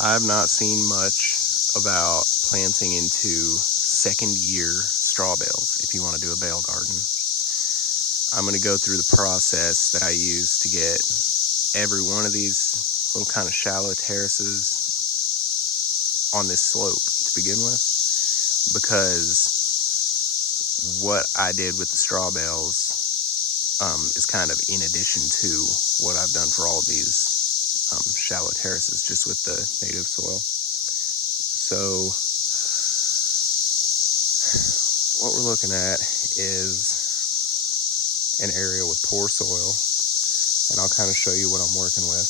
I've not seen much about planting into second year straw bales if you want to do a bale garden. I'm going to go through the process that I use to get every one of these little kind of shallow terraces on this slope to begin with, because what I did with the straw bales is kind of in addition to what I've done for all of these shallow terraces just with the native soil. So what we're looking at is an area with poor soil, and I'll kind of show you what I'm working with.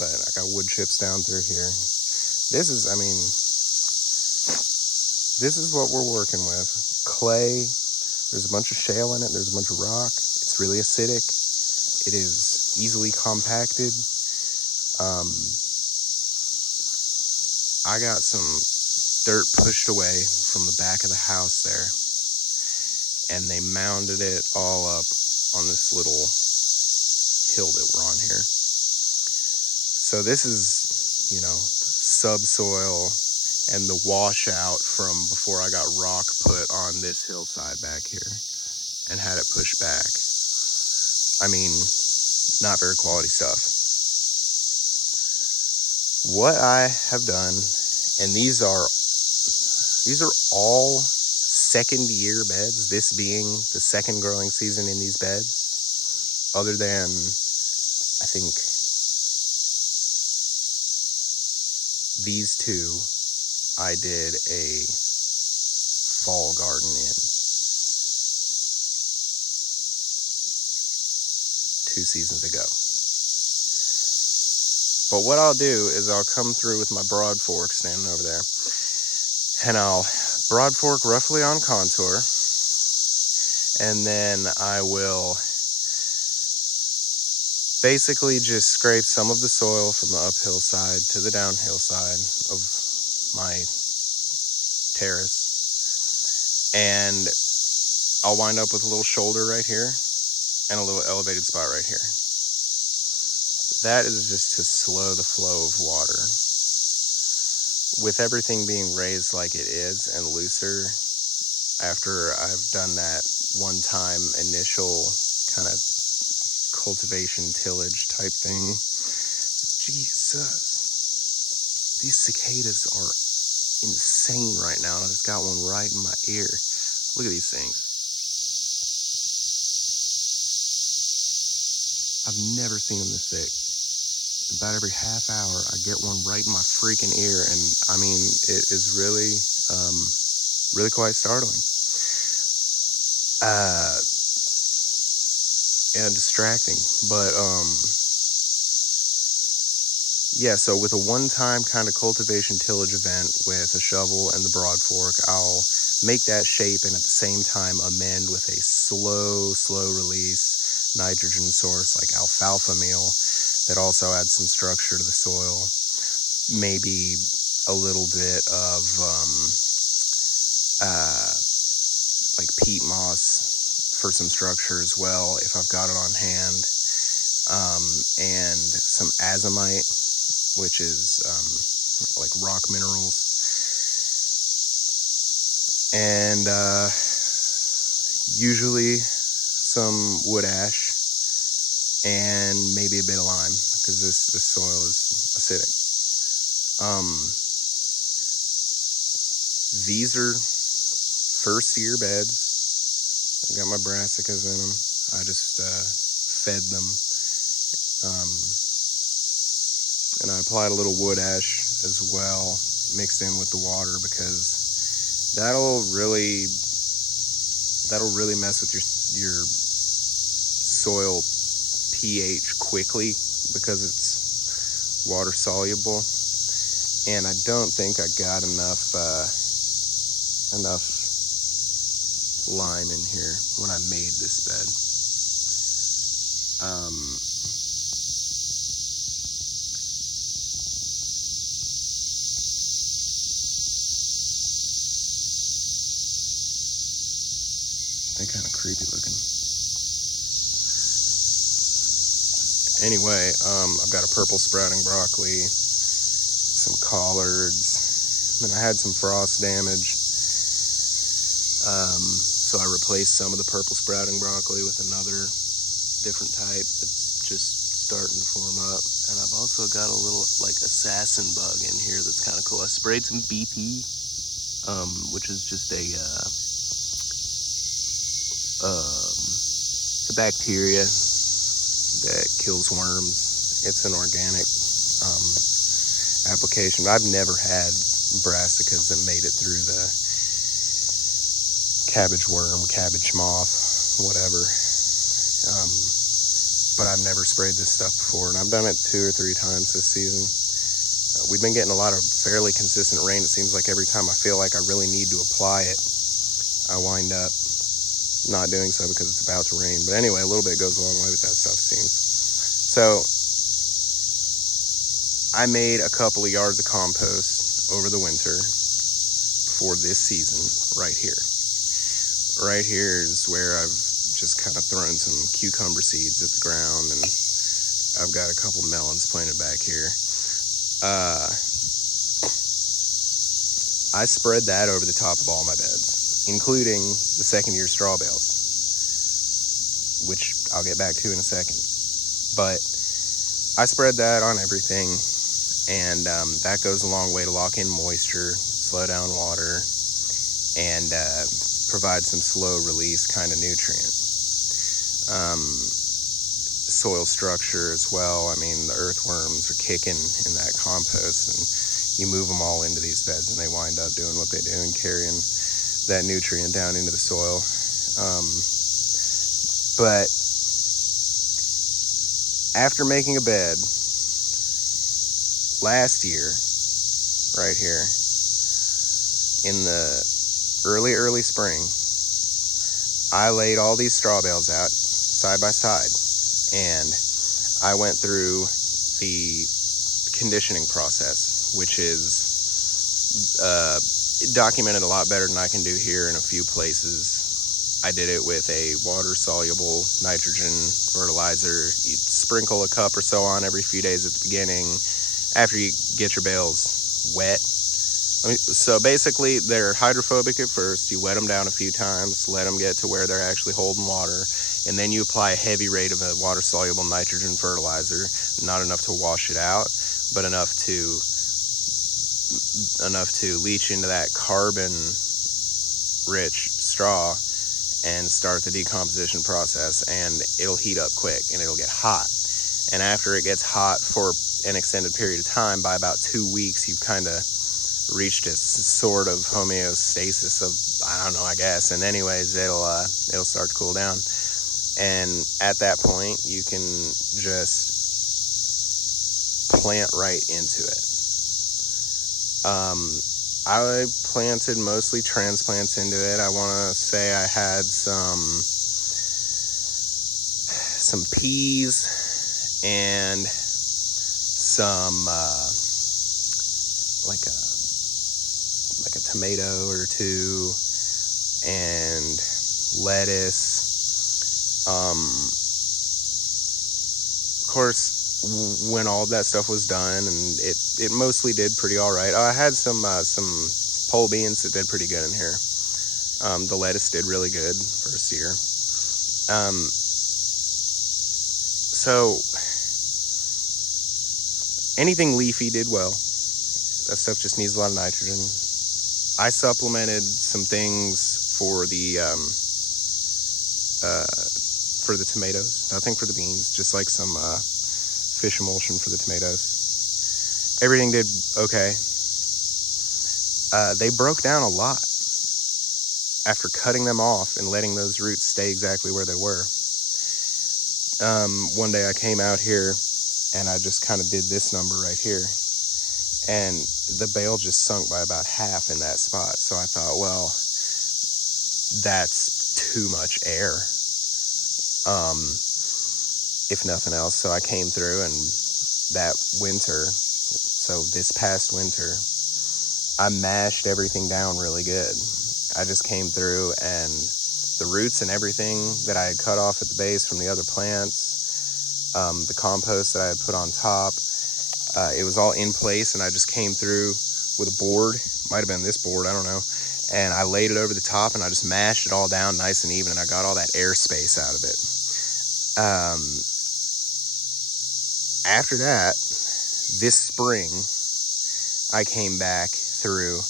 But I got wood chips down through here. This is what we're working with. Clay, there's a bunch of shale in it, there's a bunch of rock. It's really acidic. It is easily compacted. I got some dirt pushed away from the back of the house there, and they mounded it all up on this little hill that we're on here. So this is, subsoil and the washout from before I got rock put on this hillside back here and had it pushed back. Not very quality stuff. What I have done, and these are all second year beds, this being the second growing season in these beds, other than I think these two I did a fall garden in 2 seasons ago. But what I'll do is I'll come through with my broad fork standing over there, and I'll broad fork roughly on contour, and then I will basically just scrape some of the soil from the uphill side to the downhill side of my terrace, and I'll wind up with a little shoulder right here and a little elevated spot right here. That is just to slow the flow of water. With everything being raised like it is and looser, after I've done that one time initial kind of cultivation tillage type thing, Jesus, these cicadas are insane right now, and I just got one right in my ear. Look at these things. I've never seen them this thick. About every half hour, I get one right in my freaking ear, and it is really, really quite startling. And distracting, but so with a one-time kind of cultivation tillage event with a shovel and the broad fork, I'll make that shape and at the same time amend with a slow release nitrogen source like alfalfa meal that also adds some structure to the soil. Maybe a little bit of like peat moss for some structure as well if I've got it on hand, and some azomite, which is like rock minerals, and usually some wood ash and maybe a bit of lime, because this soil is acidic. These are first year beds. I got my brassicas in them. I just fed them, and I applied a little wood ash as well, mixed in with the water, because that'll really mess with your soil pH quickly, because it's water soluble. And I don't think I got enough lime in here when I made this bed. They're kind of creepy looking. Anyway, I've got a purple sprouting broccoli, some collards, then I had some frost damage. So I replaced some of the purple sprouting broccoli with another different type that's just starting to form up. And I've also got a little like assassin bug in here that's kind of cool. I sprayed some BT, which is just it's a bacteria that kills worms. It's an organic application. I've never had brassicas that made it through the cabbage worm, cabbage moth, whatever. But I've never sprayed this stuff before, and I've done it 2 or 3 times this season. We've been getting a lot of fairly consistent rain. It seems like every time I feel like I really need to apply it, I wind up not doing so because it's about to rain. But anyway, a little bit goes a long way with that stuff, it seems. So I made a couple of yards of compost over the winter for this season right here. Right here is where I've just kind of thrown some cucumber seeds at the ground, and I've got a couple melons planted back here. I spread that over the top of all my beds, including the second-year straw bales, which I'll get back to in a second. But I spread that on everything, and that goes a long way to lock in moisture, slow down water, and provide some slow release kind of nutrient. Soil structure as well. I mean, the earthworms are kicking in that compost, and you move them all into these beds, and they wind up doing what they do and carrying that nutrient down into the soil. But after making a bed last year, right here, in the early spring, I laid all these straw bales out side by side, and I went through the conditioning process, which is documented a lot better than I can do here in a few places. I did it with a water-soluble nitrogen fertilizer. You sprinkle a cup or so on every few days at the beginning after you get your bales wet. So basically, they're hydrophobic at first. You wet them down a few times, let them get to where they're actually holding water, and then you apply a heavy rate of a water-soluble nitrogen fertilizer, not enough to wash it out, but enough to leach into that carbon-rich straw and start the decomposition process, and it'll heat up quick, and it'll get hot. And after it gets hot for an extended period of time, by about 2 weeks, you've kind of reached a sort of homeostasis of, I don't know, I guess. And anyways, it'll start to cool down. And at that point, you can just plant right into it. I planted mostly transplants into it. I want to say I had some peas and some like a tomato or two, and lettuce. Of course, when all that stuff was done, and it mostly did pretty all right. I had some pole beans that did pretty good in here. The lettuce did really good first year. So anything leafy did well. That stuff just needs a lot of nitrogen. I supplemented some things for the tomatoes. Nothing for the beans, just like some fish emulsion for the tomatoes. Everything did okay. They broke down a lot after cutting them off and letting those roots stay exactly where they were. One day I came out here and I just kind of did this number right here, and the bale just sunk by about half in that spot. So I thought, well, that's too much air, if nothing else. So I came through, and that winter, so this past winter, I mashed everything down really good. I just came through, and the roots and everything that I had cut off at the base from the other plants The compost that I had put on top, it was all in place, and I just came through with a board. Might have been this board, I don't know. And I laid it over the top, and I just mashed it all down nice and even, and I got all that airspace out of it. After that, this spring, I came back through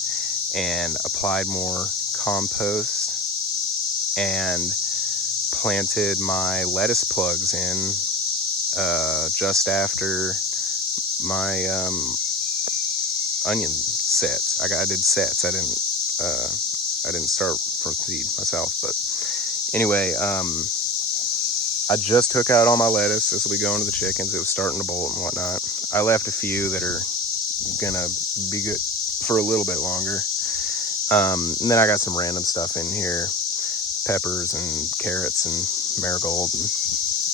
and applied more compost and planted my lettuce plugs in just after my onion sets. I did sets. I didn't start from seed myself, but anyway, I just took out all my lettuce. This will be going to the chickens. It was starting to bolt and whatnot. I left a few that are gonna be good for a little bit longer. And then I got some random stuff in here, peppers and carrots and marigold and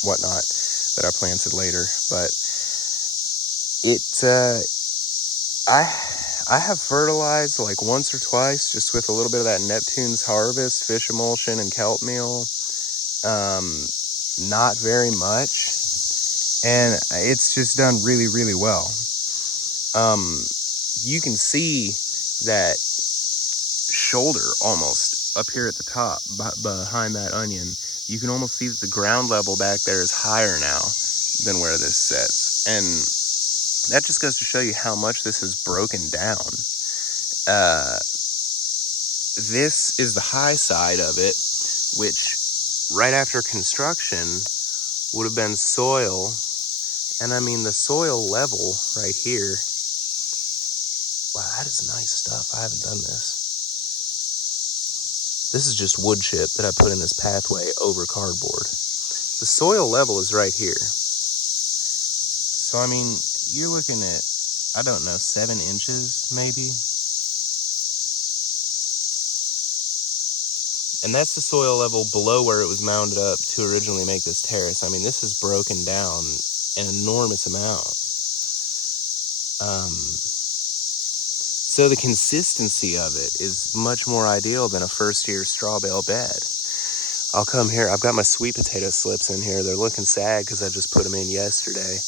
whatnot that I planted later. But I have fertilized like once or twice, just with a little bit of that Neptune's Harvest, fish emulsion, and kelp meal. Not very much, and it's just done really, really well. You can see that shoulder almost up here at the top behind that onion. You can almost see that the ground level back there is higher now than where this sits, and that just goes to show you how much this has broken down. This is the high side of it, which right after construction would have been soil. And I mean, the soil level right here. Wow, that is nice stuff. I haven't done this. This is just wood chip that I put in this pathway over cardboard. The soil level is right here. So, I mean, you're looking at, I don't know, 7 inches maybe. And that's the soil level below where it was mounded up to originally make this terrace. I mean, this has broken down an enormous amount. So the consistency of it is much more ideal than a first-year straw bale bed. I'll come here. I've got my sweet potato slips in here. They're looking sad because I just put them in yesterday,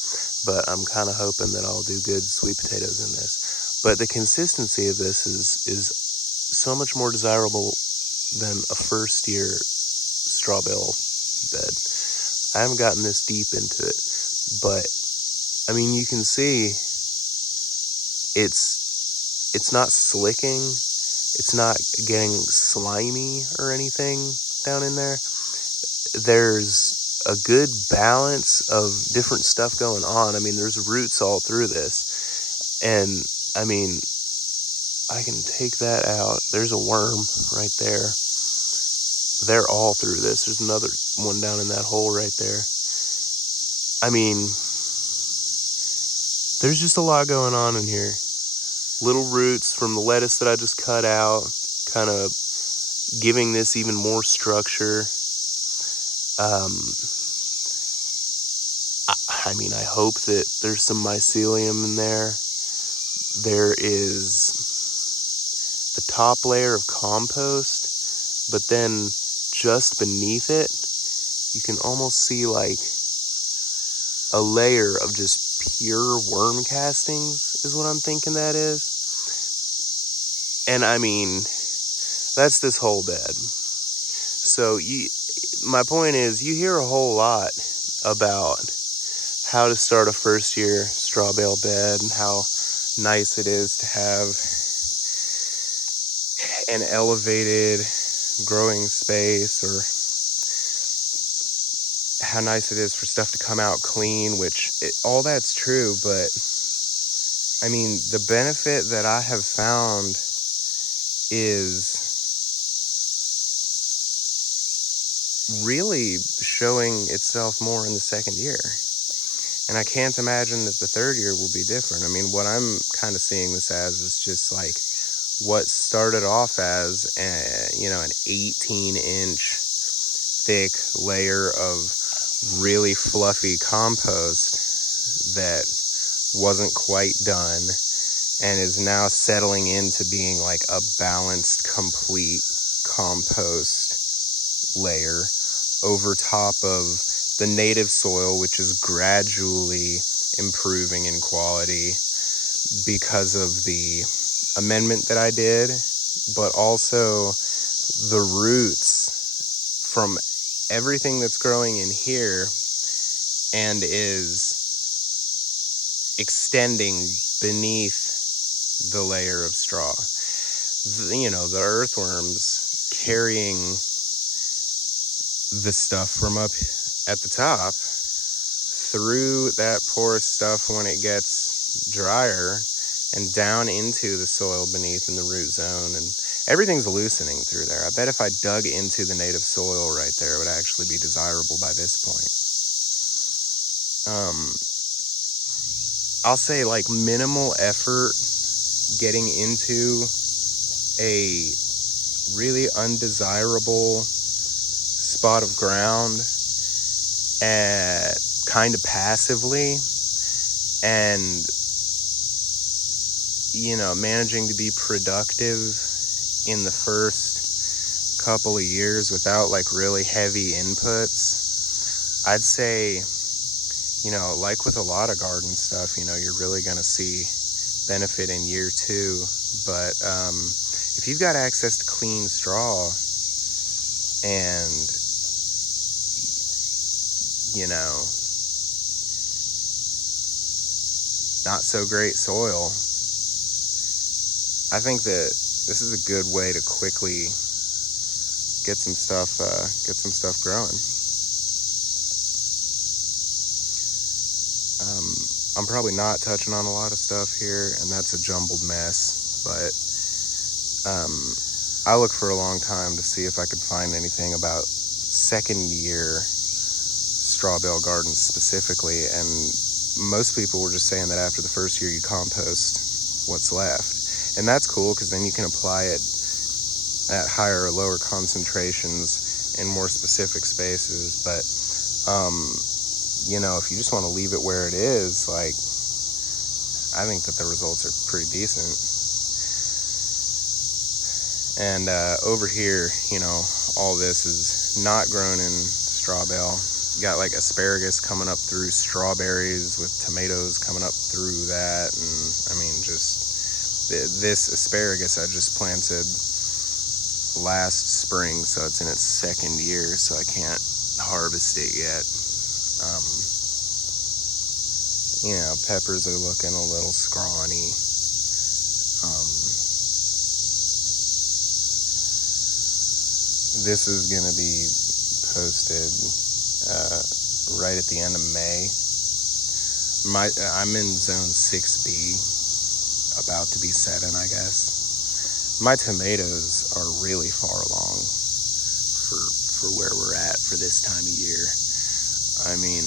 but I'm kind of hoping that I'll do good sweet potatoes in this. But the consistency of this is so much more desirable than a first-year straw bale bed. I haven't gotten this deep into it, but I mean, you can see it's not slicking, it's not getting slimy or anything down in there. There's a good balance of different stuff going on. I mean, there's roots all through this, and I mean, I can take that out. There's a worm right there. They're all through this. There's another one down in that hole right there. I mean, there's just a lot going on in here. Little roots from the lettuce that I just cut out, kind of giving this even more structure. I mean, I hope that there's some mycelium in there. There is the top layer of compost, but then just beneath it, you can almost see like a layer of just pure worm castings is what I'm thinking that is. And I mean, that's this whole bed. So my point is, you hear a whole lot about how to start a first year straw bale bed and how nice it is to have an elevated growing space, or how nice it is for stuff to come out clean, which all that's true, but I mean, the benefit that I have found is really showing itself more in the second year. And I can't imagine that the third year will be different. I mean, what I'm kind of seeing this as is just like what started off as an 18-inch thick layer of really fluffy compost that wasn't quite done and is now settling into being like a balanced, complete compost layer over top of the native soil, which is gradually improving in quality because of the amendment that I did, but also the roots from everything that's growing in here and is extending beneath the layer of straw. The earthworms carrying the stuff from up at the top through that porous stuff when it gets drier and down into the soil beneath in the root zone, and everything's loosening through there. I bet if I dug into the native soil right there, it would actually be desirable by this point. I'll say like minimal effort getting into a really undesirable spot of ground kind of passively, and managing to be productive in the first couple of years without like really heavy inputs. I'd say, like with a lot of garden stuff, you're really going to see benefit in year 2. But if you've got access to clean straw and, not so great soil, I think that this is a good way to quickly get some stuff growing. I'm probably not touching on a lot of stuff here, and that's a jumbled mess, but I looked for a long time to see if I could find anything about second year straw bale gardens specifically, and most people were just saying that after the first year you compost what's left. And that's cool, because then you can apply it at higher or lower concentrations in more specific spaces. But if you just want to leave it where it is, like, I think that the results are pretty decent. And over here, all this is not grown in straw bale. You got like asparagus coming up through strawberries with tomatoes coming up through that. And I mean, just this asparagus I just planted last spring, so it's in its second year, so I can't harvest it yet. Peppers are looking a little scrawny. This is going to be posted right at the end of May. I'm in zone 6B, about to be 7, I guess. My tomatoes are really far along for where we're at for this time of year. I mean,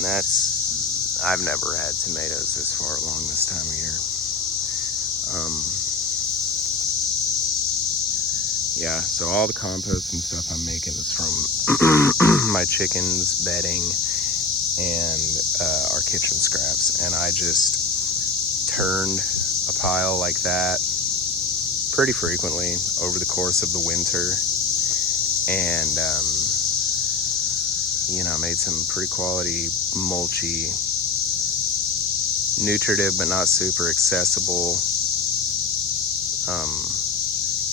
I've never had tomatoes this far along this time of year. So all the compost and stuff I'm making is from my chickens' bedding and our kitchen scraps. And I just turned a pile like that pretty frequently over the course of the winter. And, made some pretty quality mulchy, nutritive but not super accessible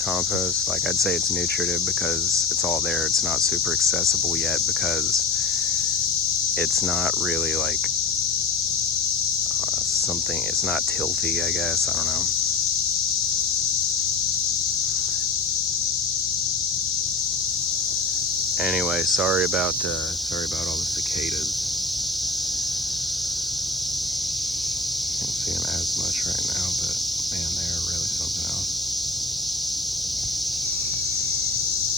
compost. Like, I'd say it's nutritive because it's all there. It's not super accessible yet because it's not really like it's not tilthy, I guess. I don't know. Anyway, sorry about all the cicadas. Can't see them as much right now.